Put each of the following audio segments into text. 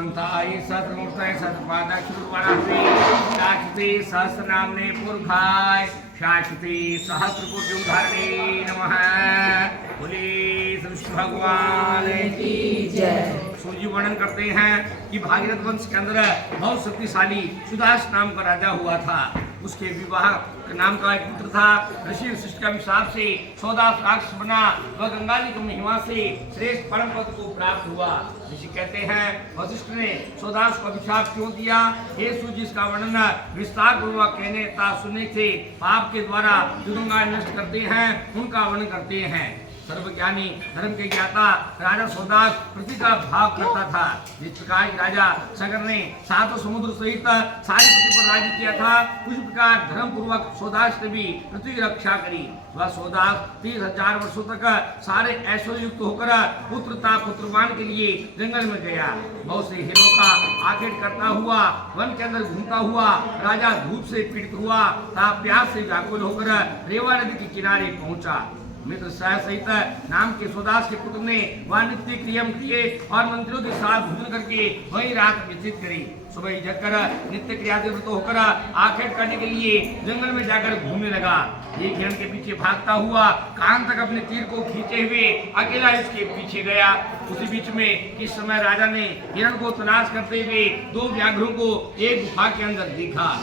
अनंताय सहस्रमूर्तये सहस्रपादाक्षरवाणास्ते शाश्वते सहस्रनाम्ने पुरुषाय शाश्वते सहस्रकोटि उद्धारणे नमः। बोले विष्णु भगवान की जय। सूर्य वर्णन करते हैं कि भागीरथ वंश के अंदर बहुत शक्तिशाली सुदास नाम का राजा हुआ था। उसके विवाह नाम का एक पुत्र था। ऋषि वशिष्ठ के अभिशाप से सौदास राक्षस बना। वह गंगा जी की महिमा से श्रेष्ठ परम पद को प्राप्त हुआ। ऋषि कहते हैं वशिष्ठ ने सौदास को अभिशाप क्यों दिया? हे सूर्य, इसका वर्णन विस्तार पूर्वक कहने तथा सुनने से पाप के द्वारा जो गंगा नष्ट करते हैं उनका वर्णन करते हैं। सर्वज्ञानी धर्म के ज्ञाता राजा सौदास पृथ्वी का भाव करता था। जिस प्रकार राजा शंकर ने सातों समुद्र सहित सारी पृथ्वी पर राज्य किया था, उसी प्रकार धर्म पूर्वक सौदास ने भी पृथ्वी की रक्षा करी। वह सौदास 30,000 वर्षों तक सारे ऐश्वर्य युक्त होकर पुत्रता पुत्रवान के लिए जंगल में गया। बहुत से हिरों का आखेट करता हुआ वन के अंदर घूमता हुआ राजा धूप से पीड़ित हुआ तथा प्यास से व्याकुल होकर रेवा नदी के किनारे पहुंचा। मित्र सह सहित नाम के सौदास के पुत्र ने वह नित्य क्रियम किए और मंत्रियों के साथ भोजन करके वही रात व्यतीत करी। सुबह जगकर नित्य क्रिया से व्रत होकर आखेट करने के लिए जंगल में जाकर घूमने लगा। एक हिरण के पीछे भागता हुआ कान तक अपने तीर को खींचे हुए अकेला इसके पीछे गया। उसी बीच में किस समय राजा ने हिरण को तलाश करते हुए 2 व्याघ्रों को एक गुफा के अंदर देखा।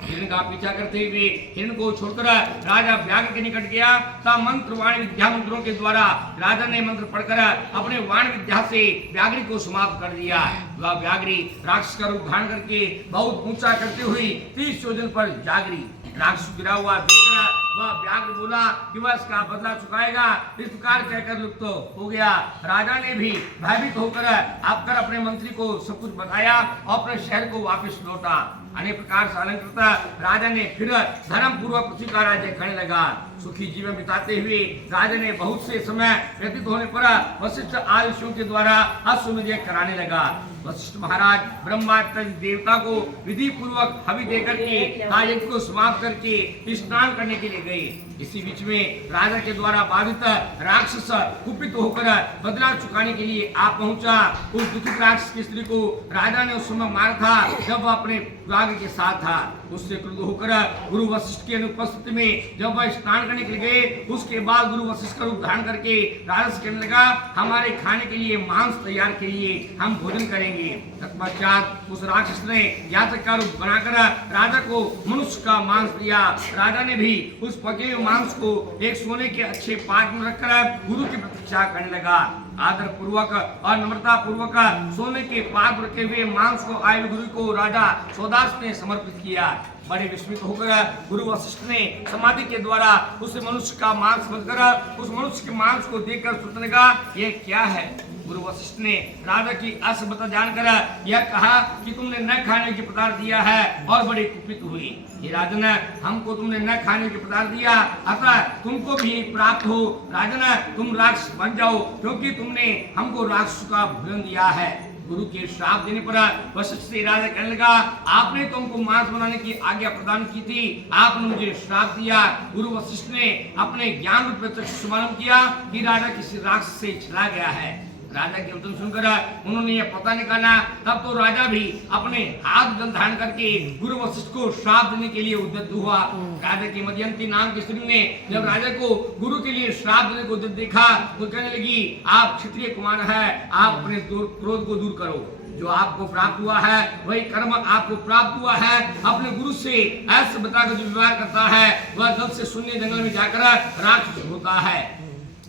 हिरण का पीछा करते हुए हिरण को छोड़कर राजा व्याघ्र के निकट गया। तब मंत्र वाणी विद्या मंत्रों के द्वारा राजा ने मंत्र पढ़कर अपने वाणी विद्या से व्याघ्री को समाप्त कर दिया। वह व्याघ्री राक्षस का रूप धारण करके बहुत ऊंचा करते हुए 30 योजन पर जागरी। राक्षस गिरा हुआ देखकर वह व्याघ्र बोला कि वह इसका बदला चुकाएगा। इस प्रकार कहकर लुप्त हो गया। राजा ने भी भयभीत होकर आकर अपने मंत्री को सब कुछ बताया और अपने शहर को वापस लौटा। अनेक प्रकार से अलंकृत राजा ने फिर धर्म पूर्वक पृथ्वी का राज्य करने लगा। सुखी जीवन बिताते हुए राजा ने बहुत से समय व्यतीत होने पर वशिष्ठ आदि ऋषियों के द्वारा अश्वमेध कराने लगा। वशिष्ठ महाराज ब्रह्मा देवता को विधि पूर्वक हवि देकर के यज्ञ को समाप्त करके स्नान करने के लिए गए। इसी बीच में राजा के द्वारा बाधित राक्षस कुपित होकर बदला चुकाने के लिए आ पहुंचा। उस दुखित राक्षस की स्त्री को राजा ने उस समय मारा था जब वह अपने व्याघ्र के साथ था। उससे क्रुद्ध होकर गुरु वशिष्ठ की अनुपस्थिति में जब वह स्नान करने के लिए गए, उसके बाद गुरु वशिष्ठ का रूप धारण करके राजा से कहने लगा, हमारे खाने के लिए मांस तैयार करिए, हम भोजन करेंगे। तत्पश्चात उस राक्षस ने याचक का रूप बनाकर राजा को मनुष्य का मांस दिया। राजा ने भी उस पके हुए मांस को एक सोने के अच्छे पात्र में रखकर गुरु की प्रतीक्षा करने लगा। आदर पूर्वक और नम्रता पूर्वक सोने के पात्र रखे हुए मांस को आयल गुरु को राजा सौदास ने समर्पित किया। बड़े विस्मित होकर गुरु वशिष्ठ ने समाधि के द्वारा उस मनुष्य का मांस समझकर उस मनुष्य के मांस को देखकर सोचने लगा, ये क्या है? गुरु वशिष्ठ ने राजा की असभ्यता जानकर यह कहा कि तुमने न खाने की पदार्थ दिया है और बड़े कुपित हुई। हे राजन, हमको तुमने न खाने की पदार्थ दिया, अतः तुमको भी प्राप्त हो। राजन, तुम राक्षस बन जाओ, क्योंकि तुमने हमको राक्षस का भोजन दिया है। गुरु के श्राप देने पर वशिष्ठ से राजा कहने लगा, आपने तुमको मांस बनाने की आज्ञा प्रदान की थी, आपने मुझे श्राप दिया। गुरु वशिष्ठ ने अपने ज्ञान रूप में शुभारंभ किया कि राजा किसी राक्षस से छिला गया है। राजा के वचन सुनकर उन्होंने यह पता निकाला। तब तो राजा भी अपने हाथ जल धारण करके गुरु वशिष्ठ को श्राप देने के लिए उद्यत हुआ। राजा की मदयंती नाम की स्त्री ने जब राजा को गुरु के लिए श्राप देने को उद्यत देखा तो कहने लगी, आप क्षत्रिय कुमार है, आप अपने क्रोध को दूर करो। जो आपको प्राप्त हुआ है वही कर्म आपको प्राप्त हुआ है। अपने गुरु से ऐसे बताकर जो व्यवहार करता है वह जल से शून्य जंगल में जाकर राक्षस होता है।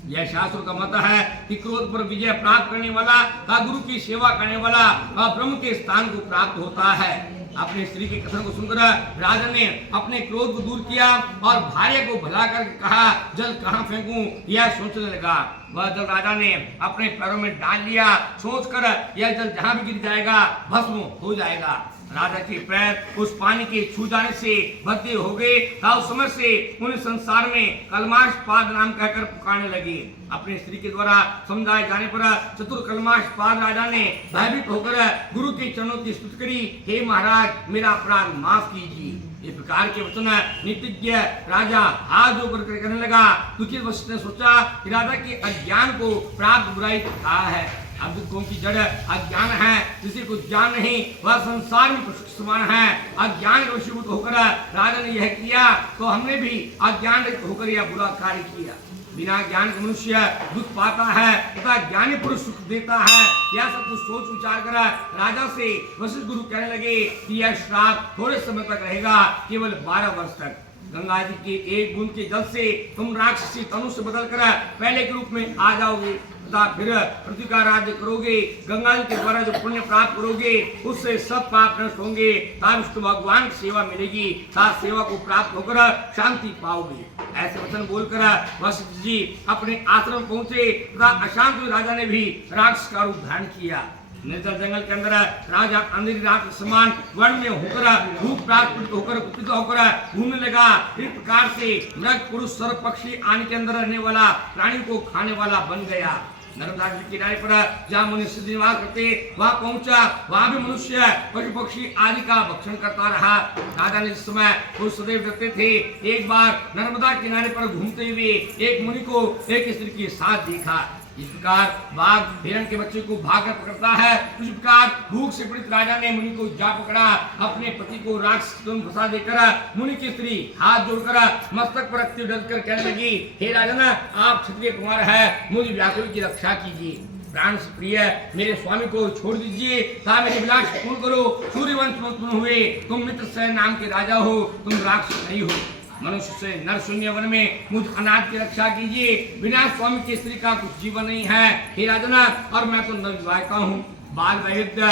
यह शास्त्र का मत है कि क्रोध पर विजय प्राप्त करने वाला का गुरु की सेवा करने वाला का ब्रह्म के स्थान को प्राप्त होता है। अपने स्त्री के कथन को सुनकर राजा ने अपने क्रोध को दूर किया और भार्य को भला कर कहा, जल कहाँ फेंकूं? यह सोचने लगा। वह जल राजा ने अपने पैरों में डाल लिया, सोचकर यह जल जहां भी गिर जाएगा भस्म हो जाएगा। राजा के पैर उस पानी के छू जाने से भद्दे हो गए। उस समय से उन्हें संसार में कलमाशपाद नाम कहकर पुकारने लगे। अपने स्त्री के द्वारा समझाए जाने पर चतुर कलमाशपाद राजा ने भयभीत होकर गुरु के चरणों की स्तुति करी, हे महाराज, मेरा अपराध माफ कीजिए। इस प्रकार के वचन नीतिज्ञ राजा हाथ जोड़कर कहने लगा। दुखी वशिष्ठ ने सोचा कि राजा के अज्ञान को प्राप्त बुराई कहा है, अद्भुतों की जड़ अज्ञान है, जिसे कुछ ज्ञान नहीं वह संसार में पशु समान है। अज्ञान के वशीभूत होकर राजा ने यह किया तो हमने भी अज्ञान होकर यह बुरा कार्य किया। बिना ज्ञान के मनुष्य दुख पाता है तथा ज्ञानी पुरुष सुख देता है। यह सब कुछ सोच विचार कर राजा से वशिष्ठ गुरु कहने लगे कि यह श्राप थोड़े समय तक रहेगा, केवल 12 वर्ष तक। गंगा जी के एक बूंद के जल से तुम राक्षसी तनु से बदल कर पहले के रूप में आ जाओगे तथा फिर पृथ्वी का राज्य करोगे। गंगा जी के द्वारा जो पुण्य प्राप्त करोगे उससे सब पाप नष्ट होंगे, तब भगवान की सेवा मिलेगी, साथ सेवा को प्राप्त होकर शांति पाओगे। ऐसे वचन बोलकर वशिष्ठ जी अपने आश्रम पहुंचे तथा अशांत राजा ने भी राक्षस का रूप धारण किया। निर्जल जंगल के अंदर राजा अंधेरी रात के समान वर्ण में होकर भूख प्राप्त होकर कुपित होकर घूमने लगा। इस प्रकार से मृग पुरुष सर्व पक्षी आने के अंदर रहने वाला प्राणी को खाने वाला बन गया। नर्मदा के किनारे पर जहाँ मुनि सिद्ध निवास करते वहां पहुंचा, वहां भी मनुष्य पशु पक्षी आदि का भक्षण करता रहा। राजा ने इस समय वो सदैव डरते थे। एक बार नर्मदा किनारे पर घूमते हुए एक मुनि को एक स्त्री के साथ देखा। इस प्रकार बाघ हिरण के बच्चे को भागकर पकड़ता है, उस प्रकार भूख से पीड़ित राजा ने मुनि को जा पकड़ा। अपने पति को राक्षस में फंसा देकर मुनि की स्त्री हाथ जोड़कर मस्तक पर रखते डरकर कहने लगी, हे राजन, आप क्षत्रिय कुमार है, मुझे व्याकुल की रक्षा कीजिए। प्राण से प्रिय मेरे स्वामी को छोड़ दीजिए, ता मेरी विलास पूर्ण करो। सूर्यवंश में उत्पन्न हुए तुम मित्र से नाम के राजा हो, तुम राक्षस नहीं हो। मनुष्य से नर शून्य वन में मुझ अनाथ की रक्षा कीजिए। बिना स्वामी की स्त्री का कुछ जीवन नहीं है, हे राजन, और मैं तो नवविवाहिता हूँ। बाल वैद्य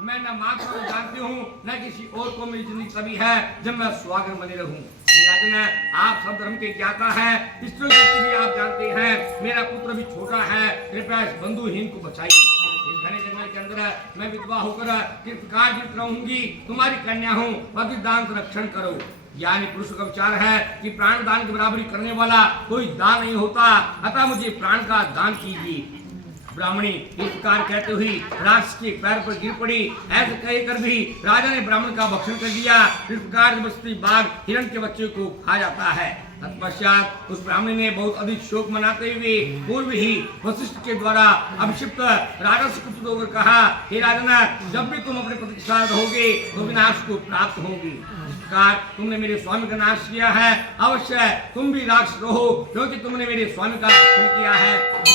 मैं न माँ को जानती हूँ न किसी और को मेरी जिंदगी कभी है जब मैं सुहागन बने रहूं। राजन, आप सब धर्म के ज्ञाता हैं, स्त्रियों की भी आप जानते हैं। मेरा पुत्र भी छोटा है, कृपया इस बंधुहीन को बचाइए। इस घने जंगल के अंदर मैं विधवा होकर किस प्रकार जीवित रहूंगी, तुम्हारी कन्या हूँ, पति दान से रक्षण करो। यानी पुरुष का विचार है कि प्राण दान की बराबरी करने वाला कोई दान नहीं होता, अतः मुझे प्राण का दान कीजिए। ब्राह्मणी इस प्रकार कहते हुए राक्षस के पैर पर गिर पड़ी। ऐसे कहकर भी राजा ने ब्राह्मण का भक्षण कर दिया। इस प्रकार बस्ती बाघ हिरण के बच्चे को खा जाता है। तत्पश्चात उस ब्राह्मणी ने बहुत अधिक शोक मनाते हुए पूर्व ही वशिष्ठ के द्वारा अभिषिक्त राजा से कुपित होकर कहा, हे राजन, जब भी तुम अपने पति के साथ रहोगे तो विनाश को प्राप्त होगी। तुमने मेरे स्वामी का नाश किया है, अवश्य तुम भी राक्षस रहो, क्योंकि तुमने मेरे स्वामी का भक्षण किया है।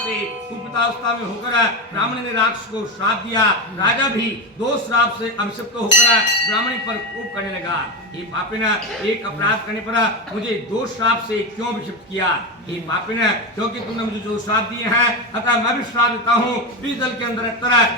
से कुपितावस्था में होकर ब्राह्मण ने राक्षस को श्राप दिया। राजा भी 2 श्राप से अभिषिक्त होकर ब्राह्मणी पर कोप करने लगा। हे पापिन, एक अपराध करने पर मुझे 2 श्राप से क्यों अभिषिक्त किया? हे पापिन, क्योंकि तुमने मुझे 2 श्राप दिए हैं, अतः मैं भी श्राप देता हूँ। इस जल के अंदर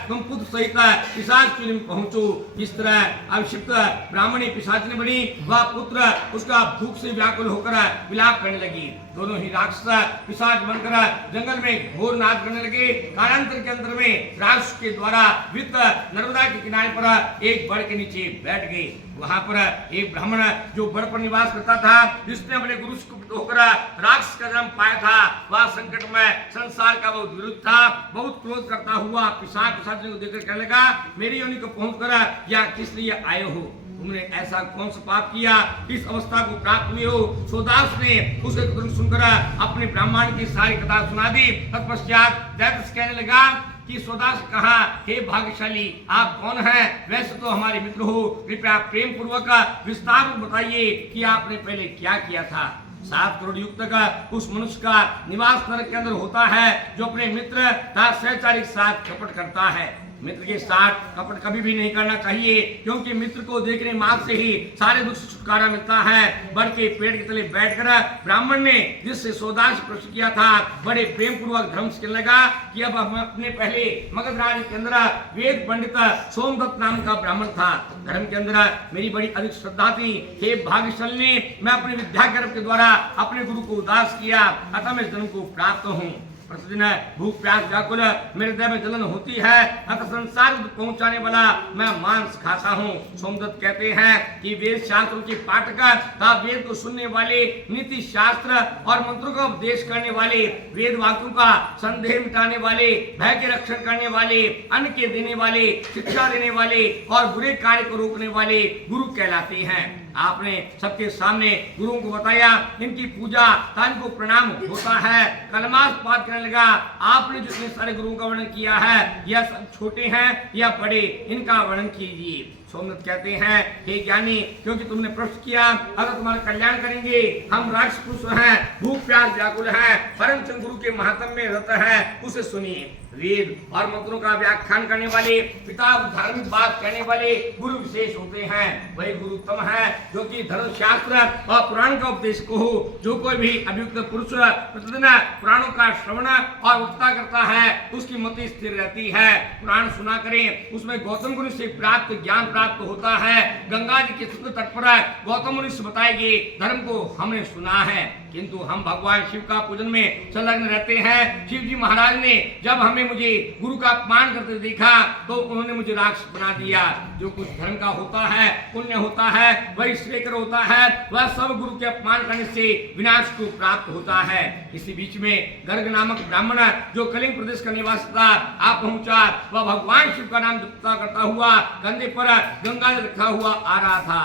तुम पुत्र सहित पिशाच चूल्हे में पहुंचो। इस तरह अभिषिक्त ब्राह्मणी पिशाचिनी बनी। वह पुत्र उसका भूख से व्याकुल होकर विलाप करने लगी। दोनों ही राक्षस पिशाच बनकर जंगल में घोर नाद करने लगे। कालांतर के अंदर में राक्षस के द्वारा वित्त नर्मदा के किनारे पर एक बड़ के नीचे बैठ गए। वहां पर एक ब्राह्मण जो बड़ पर निवास करता था, जिसने अपने गुरु से कुपित होकर राक्षस का जन्म पाया था, वह संकट में संसार का बहुत विरुद्ध था। बहुत क्रोध करता हुआ पिशाच को देखकर कहने लगा, मेरी योनि को पहुंचकर या किस लिए आए हो? तुमने ऐसा कौन सा पाप किया, इस अवस्था को प्राप्त हुए हो? सोदास ने उसके कथन सुनकर अपने ब्राह्मण की सारी कथा सुना दी। तत्पश्चात दैत्य कहने लगा कि सोदास कहा, हे भाग्यशाली, आप कौन हैं? वैसे तो हमारे मित्र हो, कृपया प्रेम पूर्वक विस्तार में बताइए कि आपने पहले क्या किया था। 7 करोड़ युक्त का उस मनुष्य का निवास नरक के अंदर होता है, जो अपने मित्र तथा सहचारी के साथ कपट करता है। मित्र के साथ कपट कभी भी नहीं करना चाहिए, क्योंकि मित्र को देखने मात्र से ही सारे दुख से छुटकारा मिलता है। बड़ के पेड़ के तले बैठकर ब्राह्मण ने जिससे सोदास प्रश्न किया था, बड़े प्रेम पूर्वक धर्म से लगा कि अब हम अपने पहले मगध राज्य के अंदर वेद पंडित सोमदत्त नाम का ब्राह्मण था। धर्म के अंदर मेरी बड़ी अधिक श्रद्धा थी। हे भाग्यशाली ने, मैं अपनी विद्या गर्भ के द्वारा अपने गुरु को उदास किया, अतः मैं जन्म को प्राप्त हूँ। प्रतिदिन भूख प्यास व्याकुल मेरे हृदय में जलन होती है, अतः संसार पहुंचाने वाला मैं मांस खाता हूँ। सोमदत्त कहते हैं कि वेद शास्त्रों के पाठक तथा वेद को सुनने वाले, नीति शास्त्र और मंत्रों का उपदेश करने वाले, वेद वाक्यों का संदेह मिटाने वाले, भय के रक्षण करने वाले, अन्न के देने वाले, शिक्षा देने वाले और बुरे कार्य को रोकने वाले गुरु कहलाते हैं। आपने सबके सामने गुरुओं को बताया, इनकी पूजा तान को प्रणाम होता है। कलमास पाठ करने लगा। आपने जो इतने सारे गुरुओं का वर्णन किया है, यह सब छोटे हैं या बड़े, इनका वर्णन कीजिए। सोमनाथ कहते हैं, हे ज्ञानी, क्योंकि तुमने प्रश्न किया, अगर तुम्हारा कल्याण करेंगे। हम राक्षस पुरुष हैं, भूख प्यास व्याकुल हैं, परमचंद गुरु के महात्म में रहता है, उसे सुनिए। वेद और मंत्रों का व्याख्यान करने वाले, पिता धार्मिक बात कहने वाले गुरु विशेष होते हैं। वही गुरु उत्तम है जो कि धर्म शास्त्र और पुराण का उपदेश को हो। जो कोई भी अभियुक्त पुरुष प्रतिदिन पुराणों का श्रवण और वक्ता करता है, उसकी मति स्थिर रहती है। पुराण सुना करें, उसमें गौतम गुरु से प्राप्त ज्ञान प्राप्त होता है। गंगा जी के शुद्ध तट पर गौतम मुनि से बताएंगे, धर्म को हमने सुना है, किंतु हम भगवान शिव का पूजन में संलग्न रहते हैं। शिव जी महाराज ने जब हमें मुझे गुरु का अपमान करते देखा, तो उन्होंने मुझे राक्षस बना दिया। जो कुछ धर्म का होता है, पुण्य होता है, वही श्रेयकर होता है, वह सब गुरु के अपमान करने से विनाश को प्राप्त होता है। इसी बीच में गर्ग नामक ब्राह्मण, जो कलिंग प्रदेश का निवासी था, आप पहुंचा। वह भगवान शिव का नाम जपता करता हुआ कंधे पर गंगा जल रखा हुआ आ रहा था।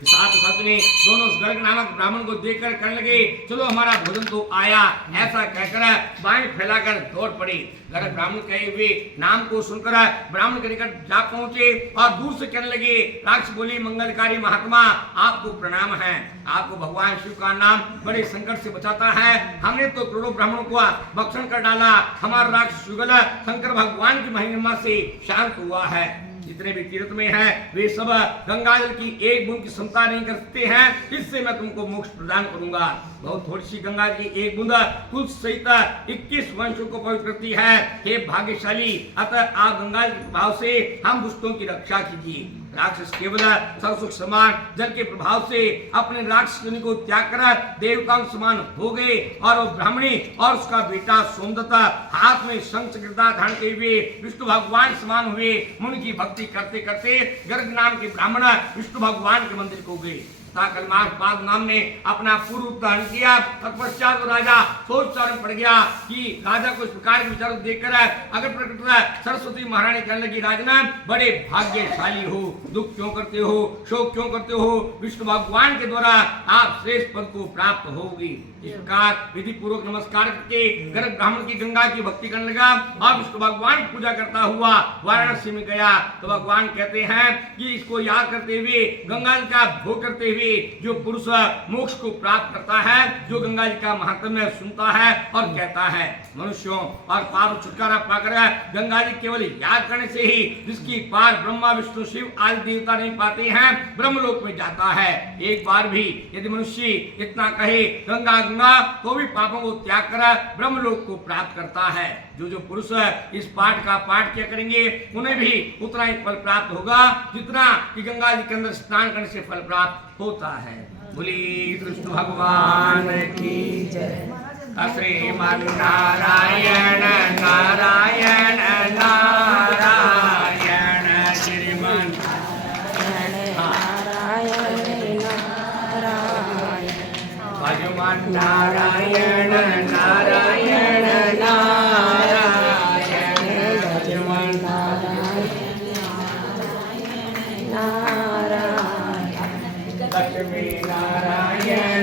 साथ साथ में दोनों उस गर्ग नामक ब्राह्मण को देखकर कहने लगे, चलो हमारा भोजन तो आया। ऐसा कहकर बाएं फैलाकर दौड़ पड़ी। गर्ग ब्राह्मण कहे हुए नाम को सुनकर ब्राह्मण के निकट जा पहुंचे और दूर से कहने लगे, राक्षस बोली, मंगलकारी महात्मा, आपको प्रणाम है। आपको भगवान शिव का नाम बड़े संकट से बचाता है। हमने तो करोड़ों ब्राह्मणों को भक्षण कर डाला। हमारा राक्षस युगल शंकर भगवान की महिमा से शांत हुआ है। जितने भी तीर्थ में हैं, वे सब गंगा जल की एक बूंद की क्षमता नहीं कर सकते हैं। इससे मैं तुमको मोक्ष प्रदान करूंगा। बहुत थोड़ी सी गंगा जी की एक बूंद तुलसी सहित 21 वंशों को पवित्र करती है। हे भाग्यशाली, अतः आप गंगा जी के प्रभाव से हम दुष्टों की रक्षा कीजिए। राक्षस केवल सरसुख समान जल के प्रभाव से अपने राक्षस योनि को त्याग कर देवताओं समान हो गए, और वो ब्राह्मणी और उसका बेटा सोमदत्त हाथ में शंख चक्रधा धारण किए हुए विष्णु भगवान समान हुए। मुनि की भक्ति करते करते गर्ग नाम के ब्राह्मण विष्णु भगवान के मंदिर को गए। कलमास बाद नाम ने अपना पूर्व उद्धारण किया। तत्पश्चात राजा सोच विचार में पड़ गया कि राजा को इस प्रकार के विचार देखकर अगर प्रकट सरस्वती महारानी कहने लगी, राजना बड़े भाग्यशाली हो, दुख क्यों करते हो, शोक क्यों करते हो, विष्णु भगवान के द्वारा आप श्रेष्ठ पद को प्राप्त होगी। इस प्रकार विधि पूर्वक नमस्कार करके गर्ग ब्राह्मण की गंगा की भक्ति करने लगा और विष्णु भगवान की पूजा करता हुआ वाराणसी में गया। तो भगवान कहते हैं कि इसको याद करते हुए, गंगा जी का भोग करते हुए जो पुरुष मोक्ष को प्राप्त करता है, जो गंगा जी का महात्म्य सुनता है और कहता है, मनुष्यों और पाप छुटकारा पाकर गंगा जी केवल याद करने से ही जिसकी पार ब्रह्मा विष्णु शिव आदि देवता नहीं पाते हैं, ब्रह्मलोक में जाता है। एक बार भी यदि मनुष्य इतना कहे गंगा गंगा, तो भी पापों को त्याग कर ब्रह्मलोक को प्राप्त करता है। जो पुरुष इस पाठ का पाठ किया करेंगे, उन्हें भी उतना ही फल प्राप्त होगा जितना कि गंगा जी के अंदर स्नान करने से फल प्राप्त होता है। बोली कृष्ण भगवान की जय। श्रीमन नारायण नारायण नारायण श्रीमन नारायण नारायण भगवान नारायण नारायण नारायण भगवान नारायण नारायण लक्ष्मी नारायण